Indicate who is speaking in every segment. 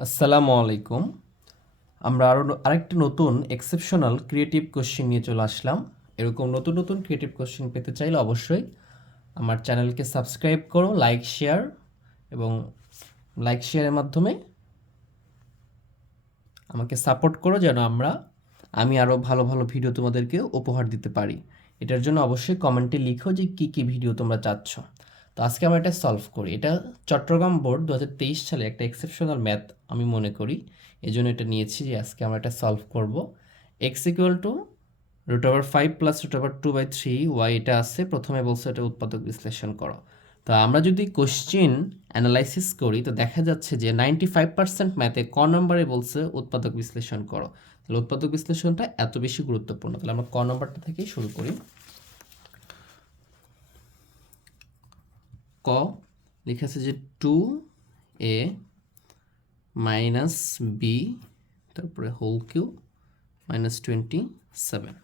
Speaker 1: আসসালামু আলাইকুম। আমরা আরও আরেকটি নতুন এক্সেপশনাল ক্রিয়েটিভ কোশ্চেন নিয়ে চলে আসলাম। এরকম নতুন নতুন ক্রিয়েটিভ কোশ্চেন পেতে চাইলে অবশ্যই আমার চ্যানেলকে সাবস্ক্রাইব করো লাইক শেয়ার এবং লাইক শেয়ারের মাধ্যমে আমাকে সাপোর্ট করো যেন আমরা, আমি আরও ভালো ভালো ভিডিও তোমাদেরকে উপহার দিতে পারি। এটার জন্য অবশ্যই কমেন্টে লিখো যে কী কী ভিডিও তোমরা চাচ্ছ। তো আজকে আমরা এটা সলভ করি। এটা চট্টগ্রাম বোর্ড দু হাজার তেইশ সালে একটা এক্সেপশনাল ম্যাথ আমি মনে করি। এই জন্য এটা নিয়েছি যে আজকে আমরা এটা সলভ করব। X equal to root over five plus root over two by three y এটা আছে। প্রথমে বলছে এটা উৎপাদক বিশ্লেষণ করো। তো আমরা যদি কোশ্চিন অ্যানালাইসিস করি, তো দেখা যাচ্ছে যে নাইনটি ফাইভ পার্সেন্ট ম্যাথে ক নম্বরে বলছে উৎপাদক বিশ্লেষণ করো। তাহলে উৎপাদক বিশ্লেষণটা এত বেশি গুরুত্বপূর্ণ। তাহলে আমরা ক নম্বরটা থেকেই শুরু করি। ক লিখেছে যে টু এ মাইনাস বি, তারপরে whole q minus twenty seven.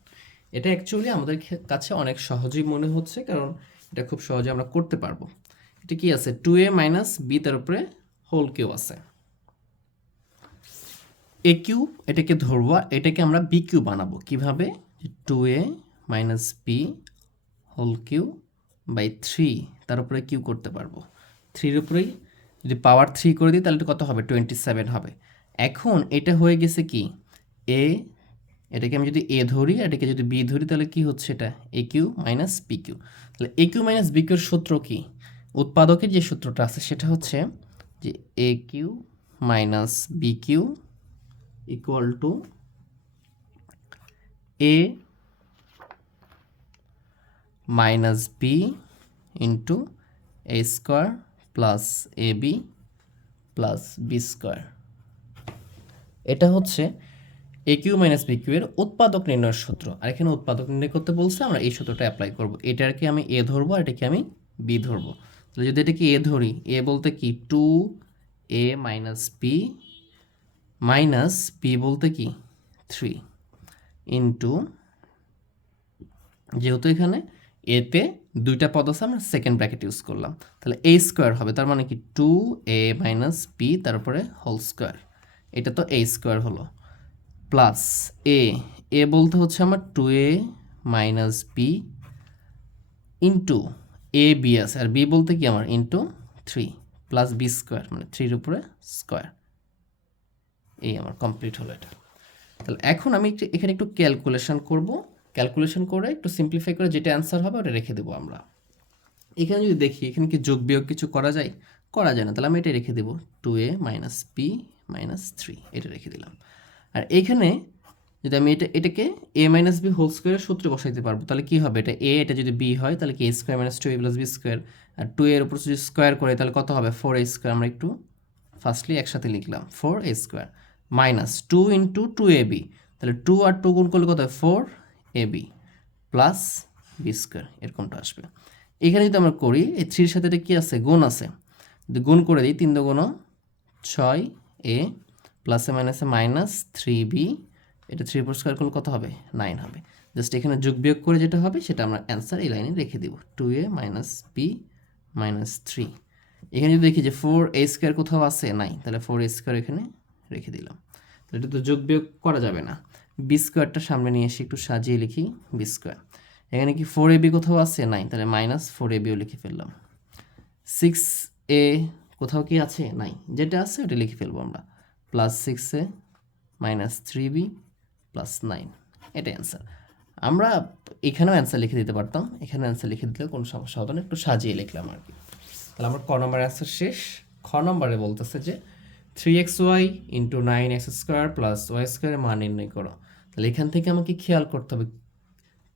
Speaker 1: এটা অ্যাকচুয়ালি আমাদের কাছে অনেক সহজেই মনে হচ্ছে, কারণ এটা খুব সহজে আমরা করতে পারব। এটা কি আছে? টু এ মাইনাস বি, তার উপরে হোল কিউ আছে। এ কিউ এটাকে ধরবো, এটাকে আমরা বি কিউ বানাবো। কীভাবে? Two a minus b, whole q by three, তার উপরে কিউ করতে পারব। থ্রির উপরেই যদি পাওয়ার থ্রি করে দিই, তাহলে কত হবে? টোয়েন্টি সেভেন হবে। এখন এটা হয়ে গেছে কি? এ এটাকে আমি যদি এ ধরি এটাকে যদি বি ধরি, তাহলে কি হচ্ছে এটা? A cube minus b cube. তাহলে এ কিউ মাইনাস বি কিউর সূত্র কি? উৎপাদকের যে সূত্রটা আছে, সেটা হচ্ছে যে a q minus b q equal to a minus b into a square plus a b plus b square এটা হচ্ছে a q minus b q এর উৎপাদক নির্ণয়ের সূত্র। আর এখানে উৎপাদক নির্ণয় করতে বলছে, আমরা এই সূত্রটা অ্যাপ্লাই করব। এটাকে আমি এ ধরবো আর এটাকে আমি বি ধরবো। তাহলে যদি এটাকে এ ধরি এ বলতে কি? Two a minus b minus b বলতে কি? থ্রি ইন্টু যেহেতু এখানে এতে দুইটা পদ আছে, আমরা সেকেন্ড ব্র্যাকেট ইউজ করলাম। তাহলে এ স্কোয়ার হবে, তার মানে কি? টু এ মাইনাস বি তারপরে হোল স্কোয়ার এটা তো এ স্কোয়ার হলো। প্লাস এ এ বলতে হচ্ছে আমার two a minus b into a b আছে। আর বি বলতে কি আমার? Into three plus b square মানে থ্রির উপরে স্কোয়ার এই আমার কমপ্লিট হলো এটা। তাহলে এখন আমি এখানে একটু ক্যালকুলেশন করব। ক্যালকুলেশন করে, একটু সিম্পলিফাই করে যেটা অ্যান্সার হবে ওটা রেখে দেবো আমরা। এখানে যদি দেখি, এখানে কি যোগ বিয়োগ কিছু করা যায়? করা যায় না। তাহলে আমি এটা রেখে দেবো। Two a minus p minus three এটা রেখে দিলাম। আর এখানে যদি আমি এটা, এটাকে এ মাইনাস বি হোল স্কোয়ারের সূত্রে বসাইতে পারব, তাহলে কি হবে? এটা এ এটা যদি বি হয়, তাহলে কি a square minus two a plus b square R two এর উপর যদি স্কোয়ার করে, তাহলে কত হবে? ফোর এ স্কোয়ার আমরা একটু ফার্স্টলি একসাথে লিখলাম। Four a square minus two into two a b তাহলে টু আর টু গুণ করলে কত হয়? Four a b plus b square এরকমটা আসবে। এখানে যদি আমরা করি, এই থ্রির সাথে এটা কী আছে? গুণ আছে। যদি গুণ করে দিই, তিন দুগুণ ছয় এ প্লাসে মাইনাসে মাইনাস থ্রি বি এটা থ্রি ফোর স্কোয়ার করলে কত হবে? নাইন হবে। জাস্ট এখানে যোগ বিয়োগ করে যেটা হবে, সেটা আমরা অ্যান্সার এই লাইনে রেখে দিব। Two a minus b minus three এখানে যদি দেখি যে ফোর এ স্কোয়ার কোথাও আছে? নাই তাহলে ফোর এ স্কোয়ার এখানে রেখে দিলাম। তো এটা তো যোগ বিয়োগ করা যাবে না। বি স্কোয়ারটা সামনে নিয়ে এসে একটু সাজিয়ে লিখি বি স্কোয়ার। এখানে কি ফোর এ বি কোথাও আছে? নাই, তাহলে মাইনাস ফোর এ বিও লিখে ফেললাম। সিক্স এ কোথাও কি আছে? নাই, যেটা আছে ওটা লিখে ফেলব আমরা। Plus six a minus three b plus nine এটা অ্যান্সার আমরা এখানেও অ্যান্সার লিখে দিতে পারতাম এখানে অ্যান্সার লিখে দিলে কোনো সমস্যা হতো না, একটু সাজিয়ে লিখলাম আর কি। তাহলে আমার ক নম্বর অ্যান্সার শেষ। খ নম্বরে বলতেছে যে three x y into nine x square plus y স্কোয়ারের মান নির্ণয় করো। তাহলে এখান থেকে আমাকে খেয়াল করতে হবে,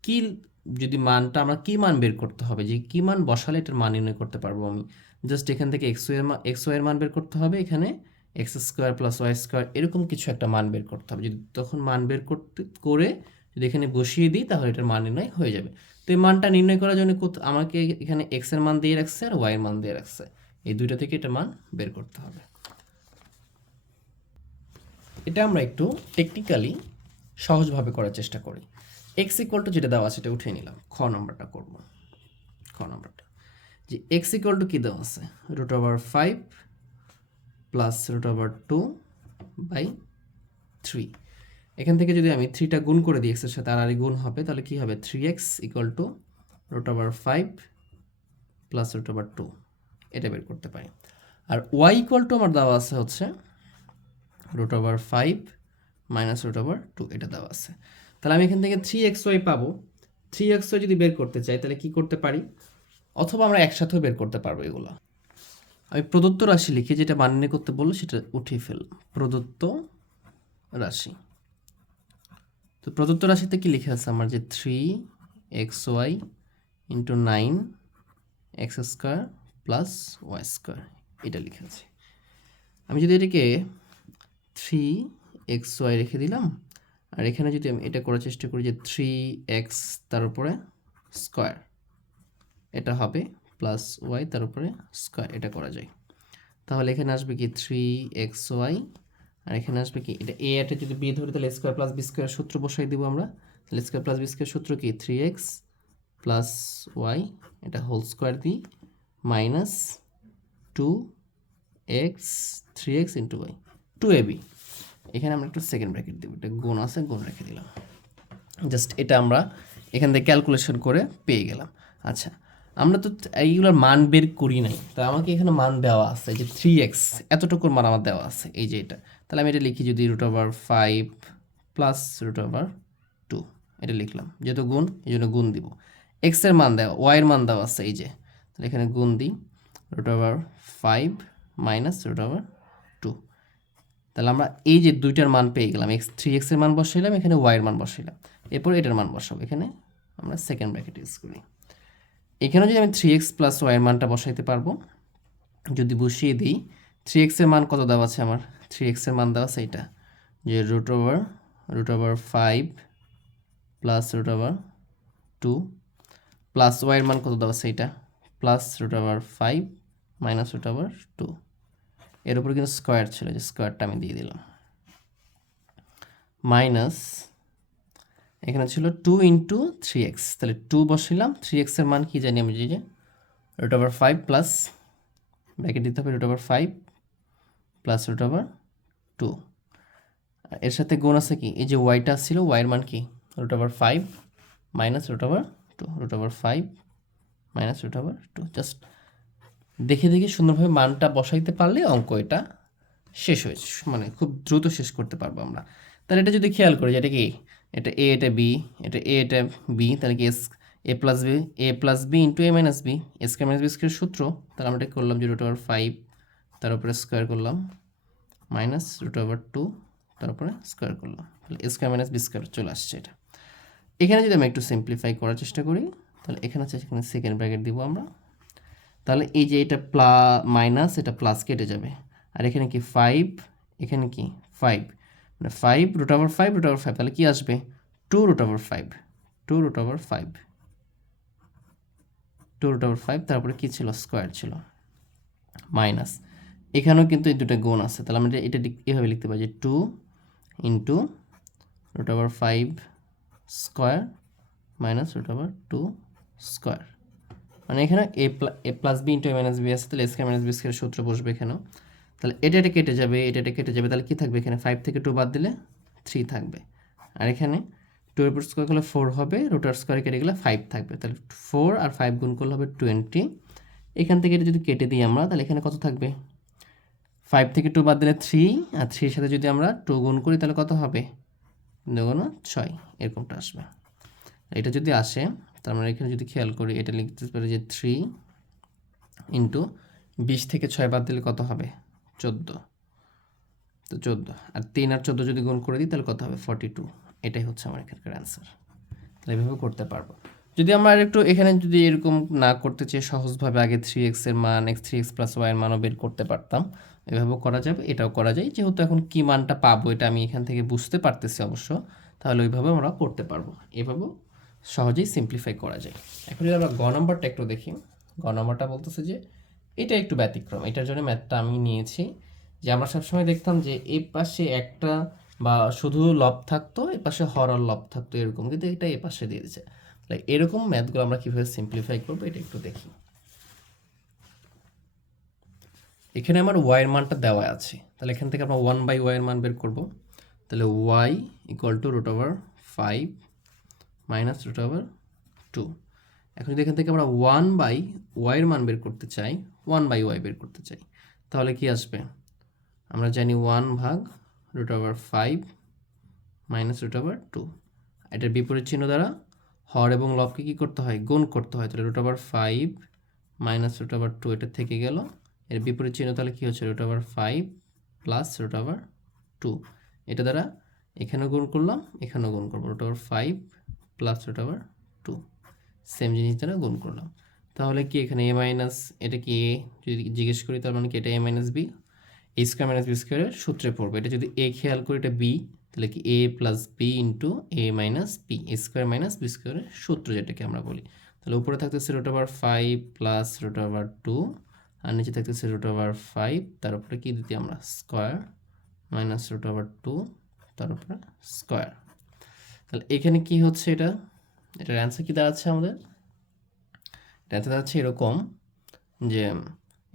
Speaker 1: কি যদি মানটা আমরা কি মান বের করতে হবে? যে কি মান বসালে এটার মান নির্ণয় করতে পারব আমি? জাস্ট এখান থেকে এক্সের মান এক্সের মান বের করতে হবে, এখানে x square plus y square এরকম কিছু একটা মান বের করতে হবে। যদি তখন মান বের করতে, করে যদি এখানে বসিয়ে দিই, তাহলে এটার মান নির্ণয় হয়ে যাবে। তো এই মানটা নির্ণয় করার জন্য আমাকে এখানে এক্সের মান দিয়ে রাখছে আর ওয়াই এর মান দিয়ে রাখছে। এই দুইটা থেকে এটার মান বের করতে হবে। এটা আমরা একটু টেকনিক্যালি সহজভাবে করার চেষ্টা করি। এক্স ইকুয়াল টু যেটা দেওয়া আছে সেটা উঠিয়ে নিলাম। খ নম্বরটা করব। খ নম্বরটা। যে এক্স ইকুয়াল টু কী দেওয়া আছে? Root over five plus root over two by three এখান থেকে যদি আমি থ্রিটা গুণ করে দিই এক্সের সাথে আর আর গুণ হবে, তাহলে কী হবে? Three x equal to root over five plus root over two এটা বের করতে পারি। আর ওয়াই ইকুয়াল টু আমার দেওয়া আছে হচ্ছে root over five minus root over two এটা দেওয়া আছে। তাহলে আমি এখান থেকে থ্রি এক্স ওয়াই পাবো। থ্রি এক্স ওয়াই যদি বের করতে চাই, তাহলে কি করতে পারি? অথবা আমরা একসাথেও বের করতে পারব এগুলো। আমি প্রদত্ত রাশি লিখে যেটা বানিয়ে করতে বলল, সেটা উঠিয়ে ফেললাম। প্রদত্ত রাশি। তো প্রদত্ত রাশিতে কি লিখে আছে আমার? যে three x y into nine x square plus y square এটা লিখে আছে। আমি যদি এটাকে থ্রি এক্স ওয়াই রেখে দিলাম। আর এখানে যদি আমি এটা করার চেষ্টা করি যে থ্রি এক্স তার উপরে স্কোয়ার এটা হবে প্লাস ওয়াই তার উপরে স্কোয়ার এটা করা যায়। তাহলে এখানে আসবে কি থ্রি এক্স ওয়াই আর এখানে আসবে কি এটা এ এটা যদি বি ধরি তাহলে স্কোয়ার প্লাস বি স্কোয়ার সূত্র বসাই দেবো আমরা। তাহলে স্কোয়ার প্লাস বি স্কোয়ার সূত্র কি? থ্রি এক্স প্লাস ওয়াই এটা হোল স্কোয়ার দিই minus two x three x into y two a b এখানে আমরা একটু সেকেন্ড ব্র্যাকেট দেবো। এটা গুণ আছে, গুণ রেখে দিলাম। জাস্ট এটা আমরা এখান থেকে ক্যালকুলেশন করে পেয়ে গেলাম। আচ্ছা আমরা তো এইগুলোর মান বের করি নাই। তা আমাকে এখানে মান দেওয়া আছে যে থ্রি এক্স এতটুকুর মান আমার দেওয়া আছে। এই যে এটা। তাহলে আমি এটা লিখি যদি root over five plus root over two এটা লিখলাম। যেহেতু গুণ, এই জন্য গুণ দিব। এক্সের মান দেওয়া ওয়াইয়ের মান দেওয়া আছে এই যে। তাহলে এখানে গুণ দিই root over five minus root over তাহলে আমরা এই যে দুইটার মান পেয়ে গেলাম এক্স থ্রি এক্সের মান বসাইলাম, এখানে ওয়াইয়ের মান বসাইলাম। এরপর এটার মান বসাবো, এখানে আমরা সেকেন্ড ব্র্যাকেট ইউজ করি। এখানে যদি আমি থ্রি এক্স প্লাস ওয়াইয়ের মানটা বসাইতে পারব, যদি বসিয়ে দিই থ্রি এক্সের মান কত দেওয়া আছে আমার? থ্রি এক্সের মান দেওয়া আছে এইটা, যে root over root over five plus root over two plus ওয়াইয়ের মান কত দেওয়া আছে এইটা? Plus root over five minus root over two এর উপর কিন্তু স্কোয়ার ছিল, যে স্কোয়ারটা আমি দিয়ে দিলাম। মাইনাস এখানে ছিল টু ইন্টু থ্রি এক্স তাহলে টু বসিলাম থ্রি এক্সের মান কী জানি আমি যে root over five plus bracket দিতে হবে root over five plus root over two এর সাথে গুণ আছে কি? এই যে ওয়াইটা ছিল ওয়াইয়ের মান কি? Root over five minus root over two root over five minus root over two just দেখে দেখে সুন্দরভাবে মানটা বসাইতে পারলে অঙ্ক এটা শেষ হয়েছে মানে খুব দ্রুত শেষ করতে পারব আমরা। তাহলে এটা যদি খেয়াল করি এটা কি? এটা এ এটা বি এটা এ এটা বি তাহলে কি as a plus b a plus b into a minus b square minus b square সূত্র, তাহলে আমরা এটা করলাম যে রুট ওভার ফাইভ তার উপরে স্কোয়ার করলাম মাইনাস রুট ওভার টু তার উপরে স্কোয়ার করলাম। তাহলে স্কোয়ার মাইনাস বি স্কোয়ার চলে আসছে এটা। এখানে যদি আমি একটু সিম্পলিফাই করার চেষ্টা করি, তাহলে এখানে আছে এখানে সেকেন্ড ব্র্যাকেট দিব আমরা। তাহলে এই যে এটা প্লা, মাইনাস, এটা প্লাস কেটে যাবে। আর এখানে কি ফাইভ এখানে কি ফাইভ মানে five root over five root over five তাহলে কী আসবে? Two root over five two root over five two root over five তারপরে কী ছিল? স্কোয়ার ছিল মাইনাস এখানেও কিন্তু এই দুটো গুণ আছে, তাহলে আমরা এটা এভাবে লিখতে পারি যে two into root over five square minus root over two square মানে এখানে a a plus b into a minus b আছে, তাহলে স্কোয়ার মাইনাস বি স্কোয়ার সূত্র বসবে এখানেও তাহলে এটা এটা কেটে যাবে, এটা এটা কেটে যাবে, তাহলে কি থাকবে এখানে? ফাইভ থেকে টু বাদ দিলে থ্রি থাকবে। আর এখানে টু এর স্কোয়ার করলে ফোর হবে রুটার স্কোয়ার কেটে গেলে ফাইভ থাকবে। তাহলে ফোর আর ফাইভ গুণ করলে হবে টোয়েন্টি এখান থেকে এটা যদি কেটে দিই আমরা, তাহলে এখানে কত থাকবে? ফাইভ থেকে টু বাদ দিলে থ্রি আর থ্রির সাথে যদি আমরা টু গুণ করি, তাহলে কত হবে? দুগুণ ছয়, এরকমটা আসবে। এটা যদি আসে তার মানে এখানে যদি খেয়াল করি, এটা লিখতে পারি যে থ্রি ইন্টু বিশ থেকে ছয় বাদ দিলে কত হবে? চোদ্দ। তো চোদ্দ। আর তিন আর চোদ্দ যদি গুণ করে দিই, তাহলে কত হবে? ফর্টি টু এটাই হচ্ছে আমার এখানকার অ্যান্সার তাহলে এভাবে করতে পারব। যদি আমরা একটু এখানে যদি এরকম না করতে চাই সহজভাবে আগে থ্রি এক্সের মান এক্স থ্রি এক্স প্লাস ওয়াইয়ের মানও বের করতে পারতাম, এভাবেও করা যাবে, এটাও করা যায়। যেহেতু এখন কী মানটা পাবো, এটা আমি এখান থেকে বুঝতে পারতেছি অবশ্য, তাহলে ওইভাবে আমরা করতে পারব। এভাবেও সহজেই সিম্পলিফাই করা যায়। এখন যদি আমরা গ নাম্বারটা একটু দেখি, গ নাম্বারটা বলতেছে যে, এটা একটু ব্যতিক্রম। এটার জন্য ম্যাথটা আমি নিয়েছি যে, আমরা সবসময় দেখতাম যে এই পাশে একটা বা শুধু লব থাকতো, এ পাশে হরর লব থাকতো এরকম, কিন্তু এটা এ পাশে দিয়ে দিচ্ছে তাহলে এরকম ম্যাথগুলো আমরা কীভাবে সিম্পলিফাই করব, এটা একটু দেখি। এখানে আমার ওয়াইয়ের মানটা দেওয়া আছে। তাহলে এখান থেকে আমরা ওয়ান বাই ওয়াইয়ের মান বের করব। তাহলে y equal to root over five minus root over two এখন যদি এখান থেকে আমরা ওয়ান বাই ওয়াইয়ের মান বের করতে চাই ওয়ান বাই ওয়াই বের করতে চাই, তাহলে কি আসবে? আমরা জানি ওয়ান ভাগ root over five minus root over two এটার বিপরীত চিহ্ন দ্বারা হর এবং লবকে কী করতে হয়? গুণ করতে হয়। তাহলে root over five minus root over two এটা থেকে গেল। এর বিপরীত চিহ্ন তাহলে কী হচ্ছে? Root over five plus root over two এটা দ্বারা এখানেও গুণ করলাম, এখানেও গুণ করব। Root over five plus root over two same জিনিস দ্বারা গুণ করলাম। তাহলে কি এখানে এ মাইনাস এটা কি এ যদি জিজ্ঞেস করি, তার মানে কি এটা a minus b a square minus b স্কোয়ারের সূত্রে পড়বে। এটা যদি এ খেয়াল করি, এটা বি তাহলে কি a plus b into a minus b a square minus b স্কোয়ারের সূত্র যেটাকে আমরা বলি। তাহলে উপরে থাকতেছে root over five plus root over two আর নিচে থাকতেছে রুট ওভার ফাইভ তার উপরে কি দিতে আমরা? Square minus root over two তার উপরে স্কোয়ার তাহলে এখানে কি হচ্ছে এটা? এটার অ্যান্সার কি দাঁড়াচ্ছে আমাদের? এটা দাঁড়াচ্ছে এরকম যে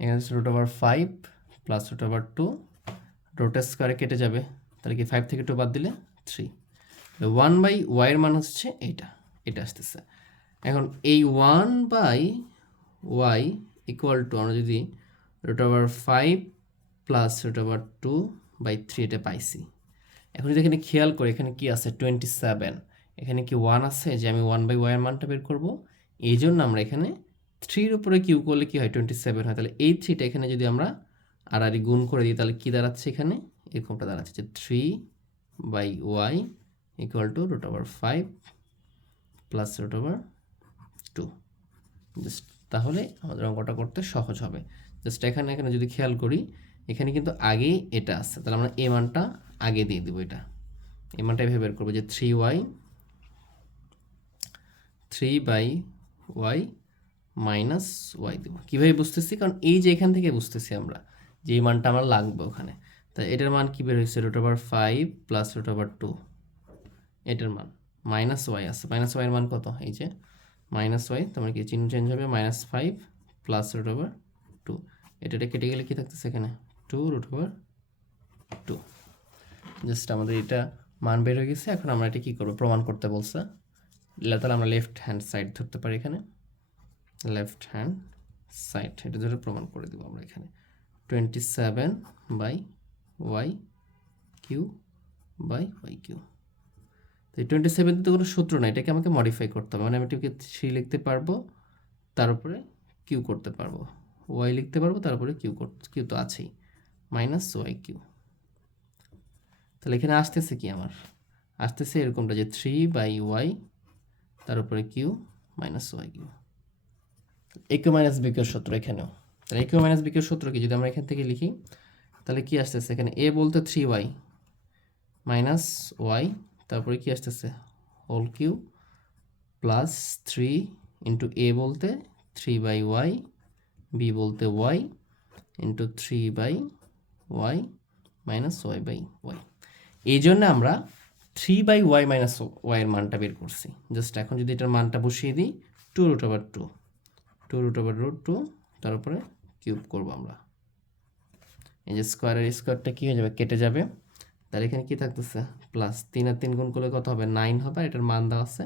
Speaker 1: এখানে root over five plus root over two রোটের স্কোয়ারে কেটে যাবে। তাহলে কি ফাইভ থেকে টু বাদ দিলে? থ্রি ওয়ান বাই ওয়াইয়ের মান হচ্ছে এইটা, এটা আসতেছে। এখন এই one by y equal to আমরা যদি root over five plus root over two by three এটা পাইছি এখন যদি এখানে খেয়াল করি, এখানে কি আছে? টোয়েন্টি সেভেন এখানে কি ওয়ান আছে? যে আমি ওয়ান বাই ওয়াইয়ের মানটা বের করব। এই জন্য আমরা এখানে থ্রির উপরে কিউ করলে কি হয়? টোয়েন্টি সেভেন হয়। তাহলে এই থ্রিটা এখানে যদি আমরা আর আর গুণ করে দিই, তাহলে কী দাঁড়াচ্ছে এখানে? এরকমটা দাঁড়াচ্ছে যে three by y equal to root over five plus root over two just তাহলে আমাদের অঙ্কটা করতে সহজ হবে। জাস্ট এখানে এখানে যদি খেয়াল করি, এখানে কিন্তু আগেই এটা আছে। তাহলে আমরা এ মানটা আগে দিয়ে দেবো এটা। এই মানটা এভাবে বের করব যে three y three by y minus y দেবো। কীভাবে বুঝতেছি? কারণ এই যে এখান থেকে বুঝতেছি আমরা যে এই মানটা আমার লাগবে ওখানে। তা এটার মান কী বের হয়েছে? Root over five plus root over two এটার মান মাইনাস ওয়াই আছে। মাইনাস ওয়াইয়ের মান কত? এই যে মাইনাস ওয়াই তোমার কি চিহ্ন চেঞ্জ হবে? Minus five plus root over two এটা কেটে গেলে কী থাকতেছে এখানে? Two root over two just আমাদের এটা মান বের হয়ে গেছে, এখন আমরা এটা কী করব? প্রমাণ করতে বলছে। তাহলে আমরা লেফট হ্যান্ড সাইড ধরতে পারি এখানে। লেফট হ্যান্ড সাইড এটা ধরে প্রমাণ করে দেবো আমরা এখানে। Twenty seven by y q by y q তো এই টোয়েন্টি সেভেন তো কোনো সূত্র নাই এটাকে আমাকে মডিফাই করতে হবে। মানে আমি এটাকে থ্রি লিখতে পারব, তার উপরে কিউ করতে পারব। ওয়াই লিখতে পারব তারপরে কিউ কিউ তো আছেই। মাইনাস ওয়াই কিউ তাহলে এখানে আসতেছে কি আমার? আসতেছে এরকমটা যে থ্রি বাই ওয়াই তার উপরে q. Minus y q a q minus বিকিউর সূত্র এখানেও। তাহলে একিউ মাইনাস বিকিউর সূত্র কি যদি আমরা এখান থেকে লিখি, তাহলে কি আসতেছে? এখানে এ বলতে থ্রি ওয়াই মাইনাস ওয়াই তারপরে কি আসতেছে? Whole q plus three into a বলতে থ্রি বাই ওয়াই বি বলতে y into three by y minus y by y এই জন্য আমরা থ্রি বাই ওয়াই মাইনাস ওয়াইয়ের মানটা বের করছি। জাস্ট এখন যদি এটার মানটা বসিয়ে দিই two root over two two root over root two তারপরে কিউব করব আমরা। এই যে স্কোয়ারের স্কোয়ারটা কী হয়ে যাবে? কেটে যাবে। তাহলে এখানে কী থাকতেছে? প্লাস তিন আর তিন গুণ করলে কত হবে? নাইন হবে, আর এটার মান দেওয়া আছে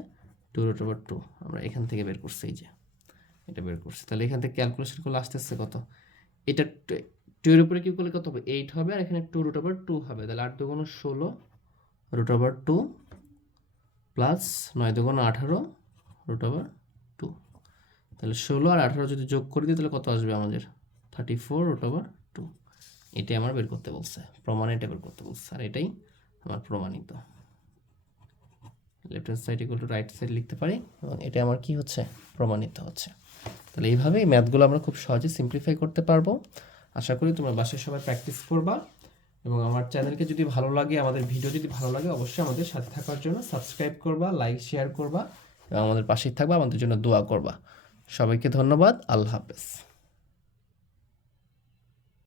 Speaker 1: টু রুট ওভার টু আমরা এখান থেকে বের করছি, এই যে। এটা বের করছি। তাহলে এখান থেকে ক্যালকুলেশন করলে আসতেছে কত? এটা টু এর উপরে কি করলে কত হবে? এইট হবে আর এখানে টু রুট ওভার টু হবে। তাহলে আট দুগুণ ষোলো রুট ওভার টু প্লাস নয় দুগুণ আঠারো রুট ওভার টু তাহলে ষোলো আর আঠারো যদি যোগ করে দিই, তাহলে কত আসবে আমাদের? Thirty four root over two এটাই আমার বের করতে বলছে, প্রমাণ এটা বের করতে বলছে। আর এটাই আমার প্রমাণিত। Left hand side equal to right side লিখতে পারি এবং এটা আমার কি হচ্ছে? প্রমাণিত হচ্ছে। তাহলে এইভাবে এই ম্যাথগুলো আমরা খুব সহজে সিম্পলিফাই করতে পারব। আশা করি তোমরা বাসায় সবাই প্র্যাকটিস করবা এবং আমার চ্যানেলকে যদি ভালো লাগে, আমাদের ভিডিও যদি ভালো লাগে, অবশ্যই আমাদের সাথে থাকার জন্য সাবস্ক্রাইব করবা লাইক শেয়ার করবা এবং আমাদের পাশেই থাকবা, আমাদের জন্য দোয়া করবা। সবাইকে ধন্যবাদ, আল্লাহ হাফেজ।